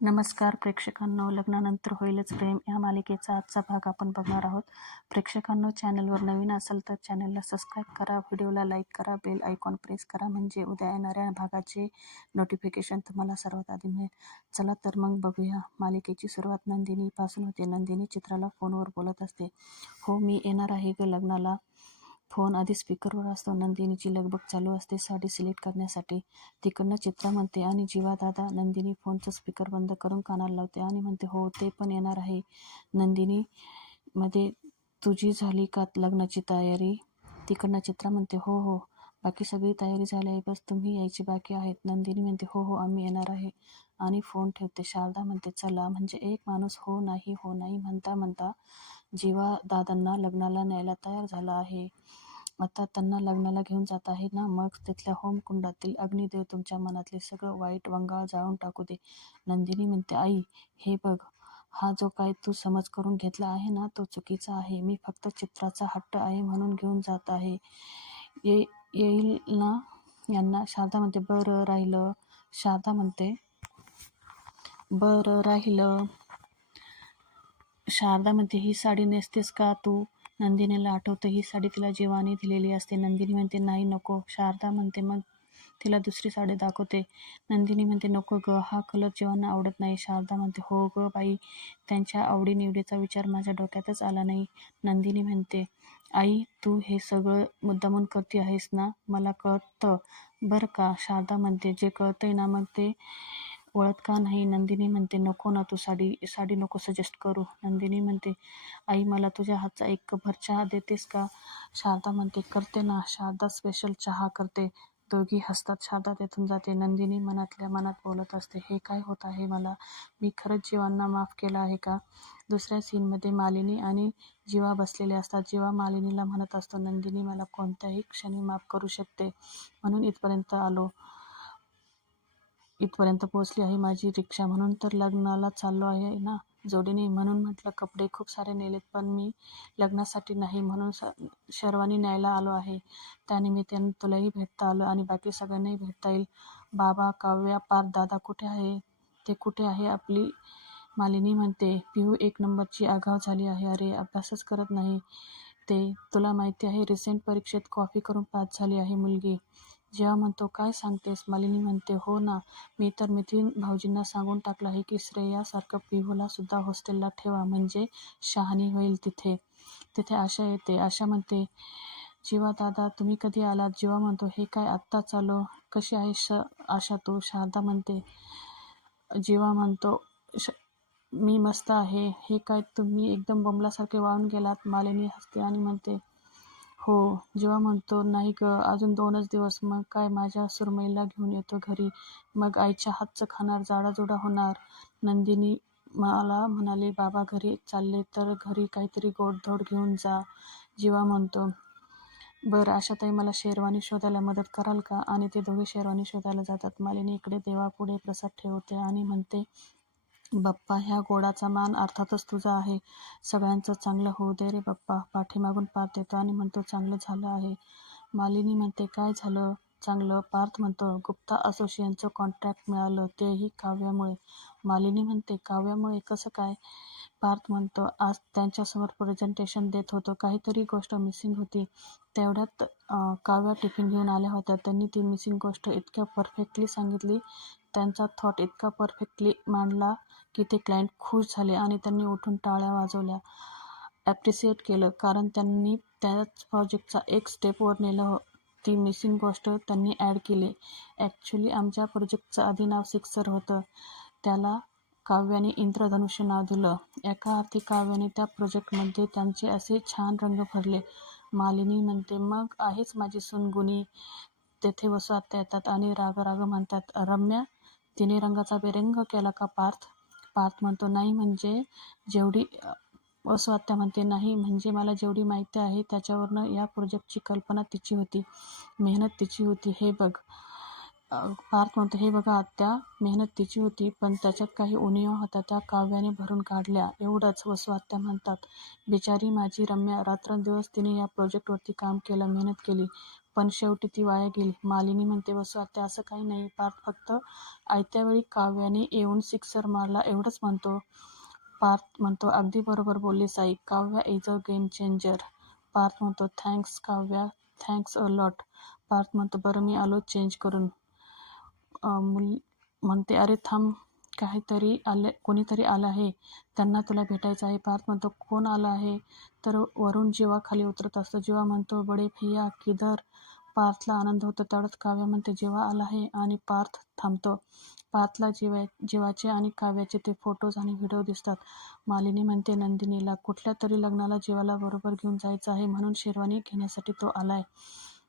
नमस्कार प्रेक्षकांनो लग्नानंतर होईलच प्रेम. या मालिकेचा आजचा भाग आपण बघणार आहोत. प्रेक्षकांनो चॅनलवर नवीन असेल तर चॅनलला सबस्क्राईब करा व्हिडिओला लाईक करा बेल आयकॉन प्रेस करा. म्हणजे उद्या येणाऱ्या भागाचे नोटिफिकेशन तुम्हाला सर्वात आधी मिळेल. चला तर मग बघूया मालिकेची सुरुवात. नंदिनीपासून होते. नंदिनी चित्राला फोनवर बोलत असते. हो मी येणार आहे ग लग्नाला. फोन आधी स्पीकरवर असतो. नंदिनीची लगबग चालू असते. साडी सिलेक्ट करण्यासाठी तिकडनं चित्रा म्हणते आणि जीवा दादा नंदिनी फोनचं स्पीकर बंद करून कानाला लावते आणि म्हणते हो ते पण येणार आहे. नंदिनी मध्ये तुझी झाली का लग्नाची तयारी? तिकडनं चित्रा म्हणते हो हो बाकी सगळी तयारी झाली आहे. बस तुम्ही यायची बाकी आहेत. नंदिनी म्हणते हो हो आम्ही येणार आहे. आणि फोन ठेवते. शारदा म्हणते चला म्हणजे एक माणूस हो नाही हो नाही म्हणता म्हणता जीवा दादांना लग्नाला न्यायला तयार झाला आहे आता त्यांना लग्नाला घेऊन जात आहे ना मग तिथल्या होमकुंडातील अग्निदेव तुमच्या मनातले सगळं वाईट वंगाळ जाळून टाकू दे. नंदिनी म्हणते आई हे बघ हा जो काय तू समज करून घेतला आहे ना तो चुकीचा आहे. मी फक्त चित्राचा हट्ट आहे म्हणून घेऊन जात आहे. ये येईल ना? यांना शारदा म्हणते बरं राहिलं. शारदा म्हणते बरं राहिलं. शारदा म्हणते ही साडी नेसतेस का तू? नंदिनीला आठवतं ही साडी तिला जीवाने दिलेली असते. नंदिनी म्हणते नाही नको. शारदा म्हणते मग तिला दुसरी साडी दाखवते. नंदिनी म्हणते नको ग हा कलर जीवांना आवडत नाही. शारदा म्हणते हो ग बाई त्यांच्या आवडीनिवडीचा विचार माझ्या डोक्यातच आला नाही. नंदिनी म्हणते आई तू हे सगळं मुद्दामून करते आहेस ना? मला कळतं बरं का? शारदा म्हणते जे कळतंय ना मग ते वळत का नाही? नंदिनी म्हणते नको ना तू साडी साडी नको सजेस्ट करू. नंदिनी म्हणते आई मला तुझ्या हातचा एक कभर चहा देतेस का? शारदा म्हणते करते ना शारदा स्पेशल चहा करते. दोघी हसतात शारदा तेथून जाते. नंदिनी मनातल्या मनात बोलत असते हे काय होत आहे मला? मी खरंच जीवांना माफ केला आहे का? दुसऱ्या सीनमध्ये मालिनी आणि जीवा बसलेले असतात. जीवा मालिनीला म्हणत असतो नंदिनी मला कोणत्याही क्षणी माफ करू शकते म्हणून इथपर्यंत आलो. इथपर्यंत पोहोचली आहे माझी रिक्षा म्हणून तर लग्नाला चाललो आहे ना. जोडीने म्हणून म्हटलं कपडे खूप सारे नेलेत पण मी लग्नासाठी नाही म्हणून स शेरवानी न्यायला आलो आहे. त्यानिमित्ताने तुलाही भेटता आलं आणि बाकी सगळ्यांनाही भेटता येईल. बाबा काव्या पार दादा कुठे आहे? ते कुठे आहे आपली मालिनी म्हणते. पिहू एक नंबरची आगाव झाली आहे. अरे अभ्यासच करत नाही ते. तुला माहिती आहे रिसेंट परीक्षेत कॉफी करून पास झाली आहे मुलगी. जेव्हा म्हणतो काय सांगतेस? मालिनी म्हणते हो ना मी तर मिथिन भाऊजींना सांगून टाकलं आहे की श्रेयासारखं पिहूला सुद्धा हॉस्टेलला ठेवा म्हणजे शहाणी होईल तिथे. तिथे आशा येते. आशा म्हणते जीवा दादा तुम्ही कधी आलात? जीवा म्हणतो हे काय आत्ता चालू? कशी आहे श आशा तू? शारदा म्हणते जीवा म्हणतो श मी मस्त आहे. हे काय तुम्ही एकदम बंबलासारखे वाहून गेलात? मालिनी हसते आणि म्हणते हो जेव्हा म्हणतो नाही ग अजून दोनच दिवस मग काय माझ्या सुरमईला घेऊन येतो घरी. मग आईच्या हातचं खाणार जाडाजुडा होणार. नंदिनी मला म्हणाले बाबा घरी चालले तर घरी काहीतरी गोडधोड घेऊन जा. जीवा म्हणतो बरं आशाताई मला शेरवानी शोधायला मदत कराल का? आणि ते दोघे शेरवानी शोधायला जातात. मालिनी इकडे देवापुढे प्रसाद ठेवते आणि म्हणते बाप्पा ह्या गोडाचा मान अर्थातच तुझा आहे. सगळ्यांचं चांगलं होऊ दे रे बाप्पा. पाठीमागून पार्थ येतो आणि म्हणतो चांगलं झालं आहे. मालिनी म्हणते काय झालं? चांगलं पार्थ म्हणतो गुप्ता असोसिएशनचं कॉन्ट्रॅक्ट मिळालं तेही काव्यामुळे. मालिनी म्हणते काव्यामुळे कसं काय? पार्थ म्हणतो आज त्यांच्यासमोर प्रेझेंटेशन देत होतो. काहीतरी गोष्ट मिसिंग होती. तेवढ्यात काव्या टिफिन घेऊन आल्या होत्या. त्यांनी ती मिसिंग गोष्ट इतक्या परफेक्टली सांगितली. त्यांचा थॉट इतका परफेक्टली मांडला. की ते क्लायंट खुश झाले आणि त्यांनी उठून टाळ्या वाजवल्या. ॲप्रिसिएट केलं कारण त्यांनी त्याच प्रोजेक्टचा एक स्टेपवर नेलं हो-, ती मिसिंग गोष्ट त्यांनी ॲड केली. ॲक्च्युली आमच्या प्रोजेक्टचं आधी नाव सिक्सर होतं. त्याला काव्याने इंद्रधनुष्य नाव दिलं. एका अर्थी काव्याने त्या प्रोजेक्टमध्ये त्यांचे असे छान रंग भरले. मालिनी म्हणते मग आहेच माझी सुनगुणी तेथे वसवात येतात आणि राग राग म्हणतात रम्या तिने रंगाचा बेरंग केला का पार्थ? पार्थ म्हणतो नाही म्हणजे जेवढी वसू आत्या म्हणते नाही म्हणजे मला जेवढी माहिती आहे त्याच्यावरनं या प्रोजेक्टची कल्पना तिची होती मेहनत तिची होती. हे बघ पार्थ म्हणतो हे बघा आत्या मेहनत तिची होती पण त्याच्यात काही उणिवा होता त्या काव्याने भरून काढल्या. एवढंच वसू आत्या म्हणतात. बिचारी माझी रम्या रात्रंदिवस तिने या प्रोजेक्टवरती काम केलं मेहनत केली पण शेवटी ती वाया गेली. मालिनी म्हणते वसू आत्या असं काही नाही. पार्थ फक्त आयत्या वेळी काव्याने येऊन सिक्सर मारला. एवढंच म्हणतो. पार्थ म्हणतो अगदी बरोबर बोलली Sai Kavya is a game changer. Parth म्हणतो thanks Kavya. Thanks a lot. Parth म्हणतो बरं मी आलो चेंज करून. मुल म्हणते अरे थांब काहीतरी आले कोणीतरी आलं आहे. त्यांना तुला भेटायचं आहे. पार्थ म्हणतो कोण आलं आहे? तर वरून जीवा खाली उतरत असतो जीवा म्हणतो बडे भैया किदर पार्थला आनंद होतो. तेवढंच काव्य म्हणते जीवा आला आहे आणि पार्थ थांबतो. पार्थला जीवा जीवाचे आणि काव्याचे ते फोटोज आणि व्हिडिओ दिसतात. मालिनी म्हणते नंदिनीला कुठल्या तरी लग्नाला जीवाला बरोबर घेऊन जायचं आहे म्हणून शेरवानी घेण्यासाठी तो आला आहे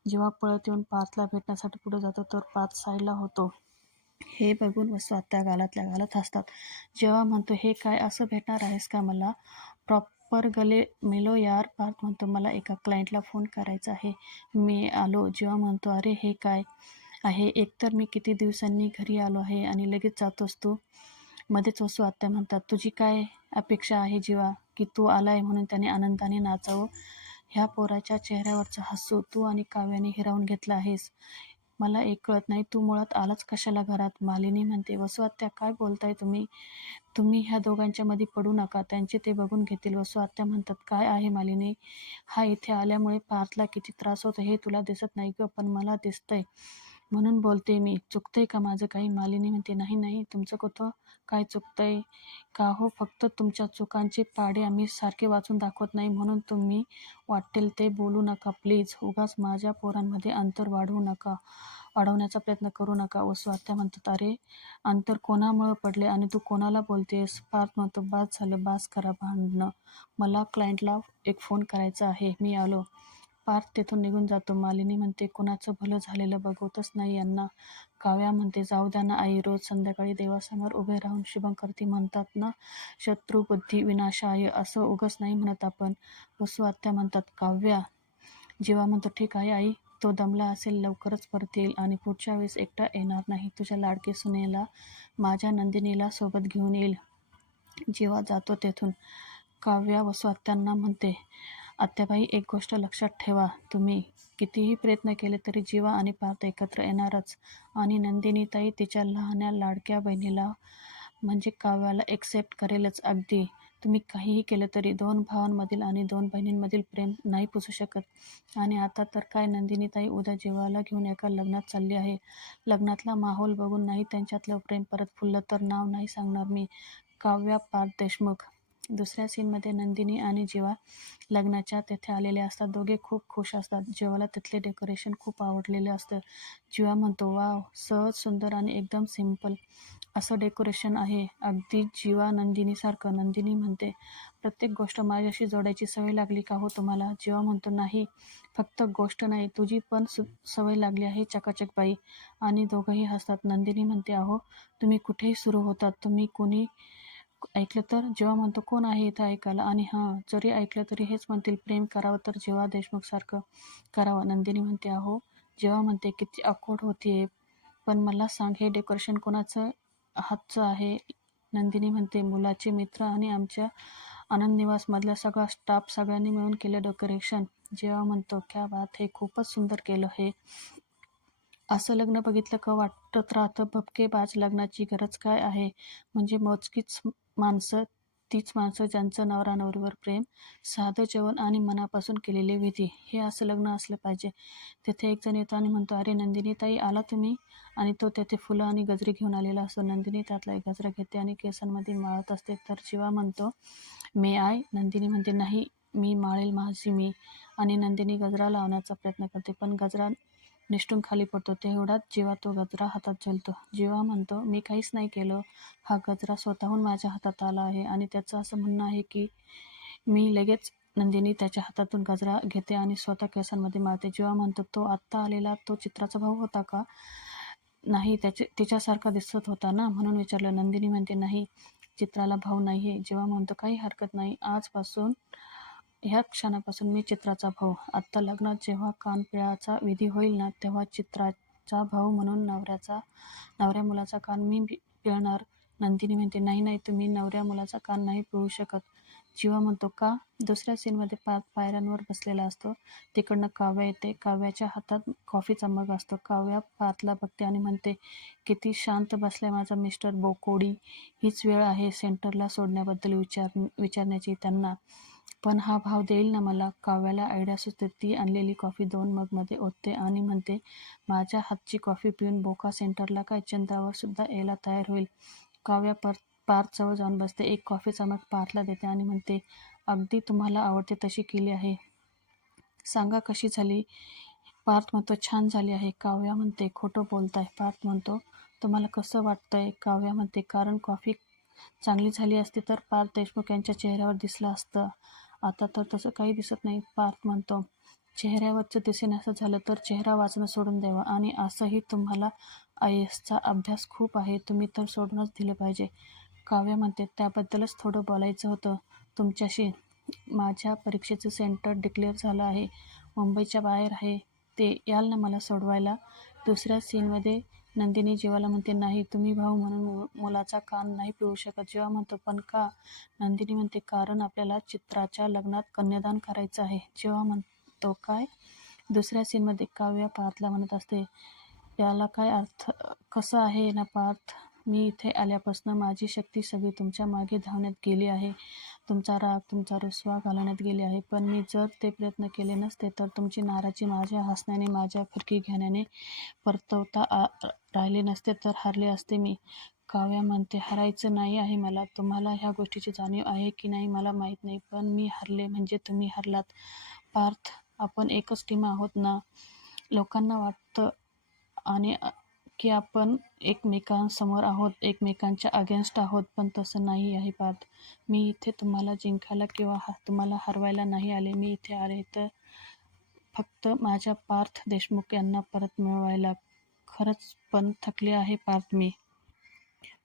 जेव्हा पळत येऊन पार्थला भेटण्यासाठी पुढे जातो तर पार्थ साईडला होतो. हे बघून वसवात त्या गालातल्या गालात हसतात. जेव्हा म्हणतो हे काय असं भेटणार आहेस का मला? प्रॉपर गले मेलो यार पार्थ म्हणतो मला एका क्लायंटला फोन करायचा आहे. मी आलो. जेव्हा म्हणतो अरे हे काय आहे? एकतर मी किती दिवसांनी घरी आलो आहे आणि लगेच जातोस तू. मध्येच वसू आत्या म्हणतात तुझी काय अपेक्षा आहे जीवा? की तू आलाय म्हणून त्याने आनंदाने नाचावं? ह्या पोराच्या चेहऱ्यावरचं हसू तू आणि काव्याने हिरावून घेतलं आहेस. मला एक कळत नाही तू मुळात आलाच कशाला घरात? मालिनी म्हणते वसुआत्या काय बोलताय तुम्ही? तुम्ही ह्या दोघांच्या मध्ये पडू नका त्यांचे ते बघून घेतील. वसुआत्या म्हणतात काय आहे मालिनी? हा इथे आल्यामुळे पार्थला किती त्रास होतो हे तुला दिसत नाही ग पण मला दिसतंय. म्हणून बोलते मी चुकतंय का माझं काही? मालिनी म्हणते नाही नाही तुमचं कुठं? काय चुकतंय? का हो? फक्त तुमच्या चुकांचे पाडे आम्ही सारखे वाचून दाखवत नाही म्हणून तुम्ही वाटेल ते बोलू नका प्लीज. उगाच माझ्या पोरांमध्ये अंतर वाढवू नका वाढवण्याचा प्रयत्न करू नका. वसू आत्या म्हणतात अरे अंतर कोणामुळं पडले आणि तू कोणाला बोलतेस? पार्थ म्हणतो बास झालं बास करा भांडणं. मला क्लायंटला एक फोन करायचा आहे. मी आलो. पार्थ तेथून निघून जातो. मालिनी म्हणते कुणाचं भलं झालेलं बघवतच नाही यांना काव्या म्हणते जाऊ द्या ना आई रोज संध्याकाळी देवासमोर उभे राहून शुभंकरती म्हणतात ना शत्रू बुद्धी विनाशाय असं उगच नाही म्हणत आपण. वसू आत्या म्हणतात काव्या जेव्हा म्हणतो ठीक आहे आई तो दमला असेल लवकरच परत येईल आणि पुढच्या वेळेस एकटा येणार नाही. तुझ्या लाडके सुनेला माझ्या नंदिनीला सोबत घेऊन येईल. जेव्हा जातो तेथून. काव्या वसुआत्यांना म्हणते आत्याबाई एक गोष्ट लक्षात ठेवा. तुम्ही कितीही प्रयत्न केले तरी जीवा आणि पार्थ एकत्र येणारच. आणि नंदिनीताई तिच्या लहान्या लाडक्या बहिणीला म्हणजे काव्याला एक्सेप्ट करेलच अगदी. तुम्ही काहीही केलं तरी दोन भावांमधील आणि दोन बहिणींमधील प्रेम नाही पुसू शकत. आणि आता तर काय नंदिनीताई उद्या जीवाला घेऊन एका लग्नात चालली आहे. लग्नातला माहोल बघून नाही त्यांच्यातलं प्रेम परत फुललं तर नाव नाही सांगणार मी. काव्या पार्थ देशमुख. दुसऱ्या सीनमध्ये नंदिनी आणि जीवा लग्नाच्या तेथे आलेले असतात. दोघे खूप खुश असतात. जीवाला तिथले डेकोरेशन खूप आवडलेले असतं. जीवा म्हणतो वाव सहज सुंदर आणि एकदम सिंपल असं डेकोरेशन आहे. अगदी जीवा नंदिनीसारखं. नंदिनी म्हणते प्रत्येक गोष्ट माझ्याशी जोडायची सवय लागली का हो तुम्हाला? जीवा म्हणतो नाही फक्त गोष्ट नाही. तुझी पण सु सवय लागली आहे चकाचक बाई. आणि दोघंही हसतात. नंदिनी म्हणते अहो तुम्ही कुठेही सुरू होतात. तुम्ही कोणी ऐकलं तर? जेव्हा म्हणतो कोण आहे इथं ऐकायला? आणि हां जरी ऐकलं तरी हेच म्हणतील प्रेम करावं तर जेव्हा देशमुखसारखं करावं. नंदिनी म्हणते अहो जेव्हा म्हणते किती अकोट होतीये. पण मला सांग हे डेकोरेशन कोणाचं हातचं आहे? नंदिनी म्हणते मुलाचे मित्र आणि आमच्या आनंद निवासमधला सगळा स्टाफ सगळ्यांनी मिळून केलं डेकोरेशन जेव्हा म्हणतो क्या बात हे खूपच सुंदर केलं हे. असं लग्न बघितलं का वाटत राहतं? भपकेबाज लग्नाची गरज काय आहे? म्हणजे मोजकीच माणसं तीच माणसं ज्यांचं नवरा नवरीवर प्रेम साधं जेवण आणि मनापासून केलेले विधी हे असं लग्न असलं पाहिजे. तिथे एक जण येतो आणि म्हणतो अरे नंदिनी ताई आला तुम्ही? आणि तो तेथे फुलं आणि गजरी घेऊन आलेला असतो. नंदिनी त्यातला एक गजरा घेते आणि केसांमध्ये माळत असते. तर शिवा म्हणतो मे आय नंदिनी म्हणते नाही मी माळेल माझी मी. आणि नंदिनी गजरा लावण्याचा प्रयत्न करते. पण गजरा निष्ठून खाली पडतो तेवढ्यात जेव्हा तो गजरा हातात झुलतो. जेव्हा म्हणतो मी काहीच नाही केलं हा गजरा स्वतःहून माझ्या हातात आला आहे. आणि त्याचं असं म्हणणं आहे की मी लगेच नंदिनी त्याच्या हातातून गजरा घेते आणि स्वतः केसांमध्ये मारते. जेव्हा म्हणतो तो आत्ता आलेला तो चित्राचा भाऊ होता का? नाही त्याचे तिच्यासारखा दिसत होता ना. म्हणून विचारलं नंदिनी म्हणते नाही चित्राला भाऊ नाही आहे जेव्हा म्हणतो काही हरकत नाही आजपासून ह्या क्षणापासून मी चित्राचा भाऊ. आत्ता लग्नात जेव्हा कानपिळाचा विधी होईल ना तेव्हा चित्राचा भाऊ म्हणून नवऱ्याचा नवऱ्या मुलाचा कान मी पिळणार. नंदिनी म्हणते नाही नाही तुम्ही नवऱ्या मुलाचा कान नाही पिळू शकत. जीवा म्हणतो का? दुसऱ्या सीनमध्ये पा पायऱ्यांवर बसलेला असतो. तिकडनं काव्या येते. काव्याच्या हातात कॉफीचा मग असतो. काव्या पार्थला बघते आणि म्हणते किती शांत बसलाय माझा मिस्टर बोकोडी. हीच वेळ आहे सेंटरला सोडण्याबद्दल विचार विचारण्याची त्यांना. पण हा भाव देईल ना मला. काव्याला आयडिया सुचते ती आणलेली कॉफी दोन मगमध्ये ओतते आणि म्हणते माझ्या हातची कॉफी पिऊन बोका सेंटरला काय चंद्रावर सुद्धा यायला तयार होईल. काव्या पर पार्थजवळ जाऊन बसते. एक कॉफीचा मग पार्थला देते आणि म्हणते अगदी तुम्हाला आवडते तशी केली आहे. सांगा कशी झाली? पार्थ म्हणतो छान झाली आहे. काव्या म्हणते खोटं बोलताय. पार्थ म्हणतो तुम्हाला कसं वाटतंय? काव्या म्हणते कारण कॉफी चांगली झाली असती तर पार्थ देशमुख यांच्या चेहऱ्यावर दिसलं असतं. आता तर तसं काही दिसत नाही. पार्थ म्हणतो चेहऱ्यावरचं दिसेनासं झालं तर चेहरा वाचणं सोडून द्यावा आणि असंही तुम्हाला आय एसचा अभ्यास खूप आहे. तुम्ही तर सोडूनच दिलं पाहिजे. काव्य म्हणते त्याबद्दलच थोडं बोलायचं होतं. तुमच्याशी माझ्या परीक्षेचं सेंटर डिक्लेअर झालं आहे. मुंबईच्या बाहेर आहे. ते याल ना मला सोडवायला? दुसऱ्या सीनमध्ये नंदिनी जीवाला म्हणते नाही तुम्ही भाऊ म्हणून मु- मुलाचा कान नाही पिळू शकत. जेव्हा म्हणतो पण का? नंदिनी म्हणते कारण आपल्याला चित्राच्या लग्नात कन्यादान करायचं आहे. जेव्हा म्हणतो काय? दुसऱ्या सीनमध्ये काव्या पार्थला म्हणत असते याला काय अर्थ कसं आहे ना पार्थ? मी इथे आल्यापासून माझी शक्ती सगळी तुमच्या मागे धावण्यात गेली आहे. तुमचा राग तुमचा रुसवा घालवण्यात गेले आहे. पण मी जर ते प्रयत्न केले नसते तर तुमची नाराजी माझ्या हसण्याने माझ्या फिरकी घेण्याने परतवता राहिले नसते तर हरले असते मी. काव्या म्हणते हरायचं नाही आहे मला. तुम्हाला ह्या गोष्टीची जाणीव आहे की नाही मला माहीत नाही. पण मी हरले म्हणजे तुम्ही हरलात. पार्थ आपण एकच टीम आहोत ना? लोकांना वाटतं आणि की आपण एकमेकांसमोर आहोत एकमेकांच्या अगेन्स्ट आहोत पण तसं नाही आहे पार्थ. मी इथे तुम्हाला जिंकायला किंवा हा तुम्हाला हरवायला नाही आले. मी इथे आले तर फक्त माझ्या पार्थ देशमुख यांना परत मिळवायला खरंच पण थकले आहे पार्थ मी.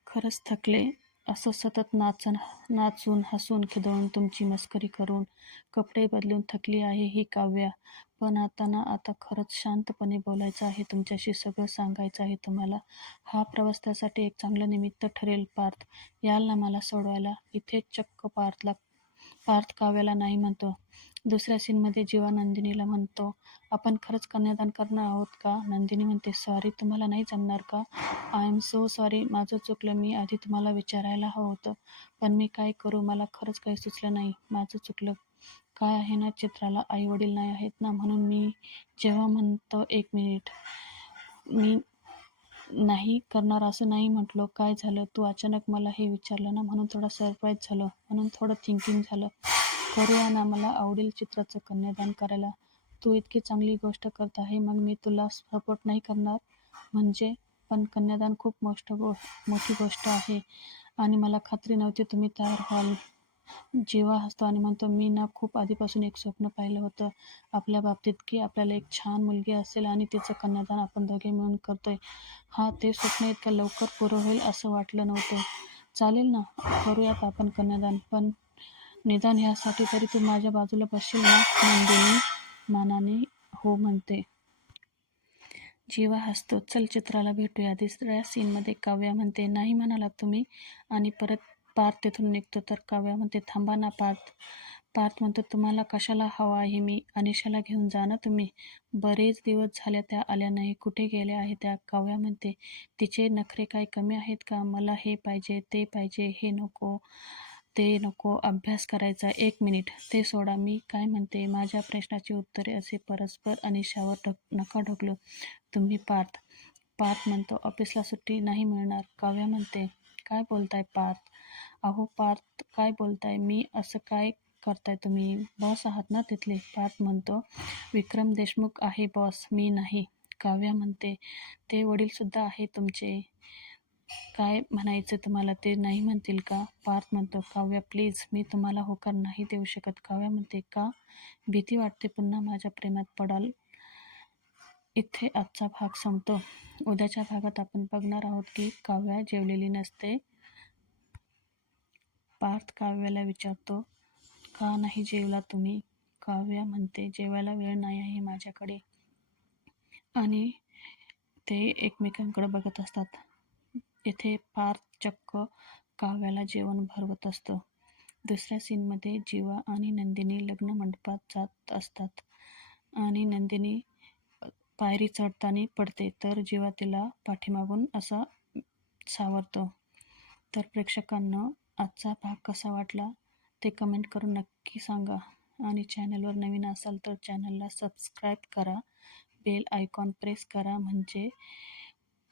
खरंच थकले असं सतत नाचन नाचून हसून खिदळून तुमची मस्करी करून कपडे बदलून थकली आहे ही काव्या. पण आता ना आता खरंच शांतपणे बोलायचं आहे तुमच्याशी सगळं सांगायचं आहे तुम्हाला. हा प्रवास त्यासाठी एक चांगलं निमित्त ठरेल पार्थ. याल ना मला सोडवायला. इथे चक्क पार्थला पार्थ काव्याला नाही म्हणतो. दुसऱ्या सीनमध्ये जीवा नंदिनीला म्हणतो आपण खरंच कन्यादान करणार आहोत का? नंदिनी म्हणते सॉरी तुम्हाला नाही जमणार का? आय एम सो सॉरी माझं चुकलं मी आधी तुम्हाला विचारायला हवं होतं पण मी काय करू? मला खरंच काही सुचलं नाही. माझं चुकलं. काय आहे ना चित्राला आई वडील नाही आहेत ना म्हणून मी जेव्हा म्हणतो एक मिनिट मी नाही करणार असं नाही म्हटलो. काय झालं? तू अचानक मला हे विचारलं ना म्हणून थोडा सरप्राईज झालं म्हणून थोडं थिंकिंग झालं. करूया ना मला आवडेल चित्राचं कन्यादान करायला. तू इतकी चांगली गोष्ट करत आहे मग मी तुला सपोर्ट नाही करणार. म्हणजे? पण कन्यादान खूप मोष्ट गो मोठी गोष्ट आहे. आणि मला खात्री नव्हती तुम्ही तयार व्हाल. जेव्हा हसतो आणि म्हणतो मी ना खूप आधीपासून एक स्वप्न पाहिलं होतं. आपल्या बाबतीत की आपल्याला एक छान मुलगी असेल आणि तिचं कन्यादान आपण दोघे मिळून करतोय. हा ते स्वप्न इतकं लवकर पुरं होईल असं वाटलं नव्हतं. चालेल ना? करूयात आपण कन्यादान. पण निदान ह्यासाठी तरी तू माझ्या बाजूला बसशील ना नंदिनी? मानाने हो म्हणते. जीवा हसतो चल चित्राला भेटूया दुसऱ्या सीनमध्ये काव्या म्हणते नाही म्हणाला तुम्ही? आणि परत पार्थ तिथून निघतो तर काव्या म्हणते थांबा ना पार्थ. पार्थ म्हणतो तुम्हाला कशाला हवा आहे मी? अनिशाला घेऊन जा ना तुम्ही. बरेच दिवस झाले त्या आल्या नाही कुठे गेल्या आहे त्या? काव्या म्हणते तिचे नखरे काय कमी आहेत का? मला हे पाहिजे ते पाहिजे हे नको. ते नको अभ्यास करायचा. एक मिनिट. ते सोडा. मी काय म्हणते? माझ्या प्रश्नाची उत्तरे असे परस्पर अनिशावर ढक नका ढकलू. तुम्ही पार्थ. पार्थ म्हणतो ऑफिसला सुट्टी नाही मिळणार. काव्या म्हणते काय बोलताय पार्थ? अहो पार्थ काय बोलताय? मी असं काय करताय तुम्ही? बॉस आहात ना तिथले? पार्थ म्हणतो विक्रम देशमुख आहे बॉस. मी नाही. काव्या म्हणते ते वडीलसुद्धा आहे तुमचे. काय म्हणायचं तुम्हाला ते नाही म्हणतील का? पार्थ म्हणतो काव्या प्लीज मी तुम्हाला होकार नाही देऊ शकत. काव्या म्हणते का? भीती वाटते पुन्हा माझ्या प्रेमात पडाल. इथे आजचा भाग संपतो. उद्याच्या भागात आपण बघणार आहोत की काव्या जेवलेली नसते. पार्थ काव्याला विचारतो का नाही जेवला तुम्ही? काव्या म्हणते जेवायला वेळ नाही आहे माझ्याकडे. आणि ते एकमेकांकडे बघत असतात. येथे पार्थ चक्क काव्याला जेवण भरवत असतं. दुसऱ्या सीनमध्ये जीवा आणि नंदिनी लग्न मंडपात जात असतात. आणि नंदिनी पायरी चढताना पडते तर जीवा तिला पाठीमागून असा सावरतो. तर प्रेक्षकांना आजचा भाग कसा वाटला ते कमेंट करून नक्की सांगा. आणि चॅनलवर नवीन असाल तर चॅनलला सबस्क्राईब करा. बेल आयकॉन प्रेस करा. म्हणजे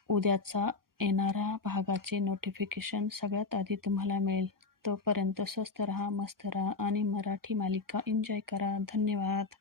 उद्याचा येणाऱ्या भागाचे नोटिफिकेशन सगळ्यात आधी तुम्हाला मिळेल. तोपर्यंत स्वस्त रहा मस्त रहा आणि मराठी मालिका एन्जॉय करा. धन्यवाद.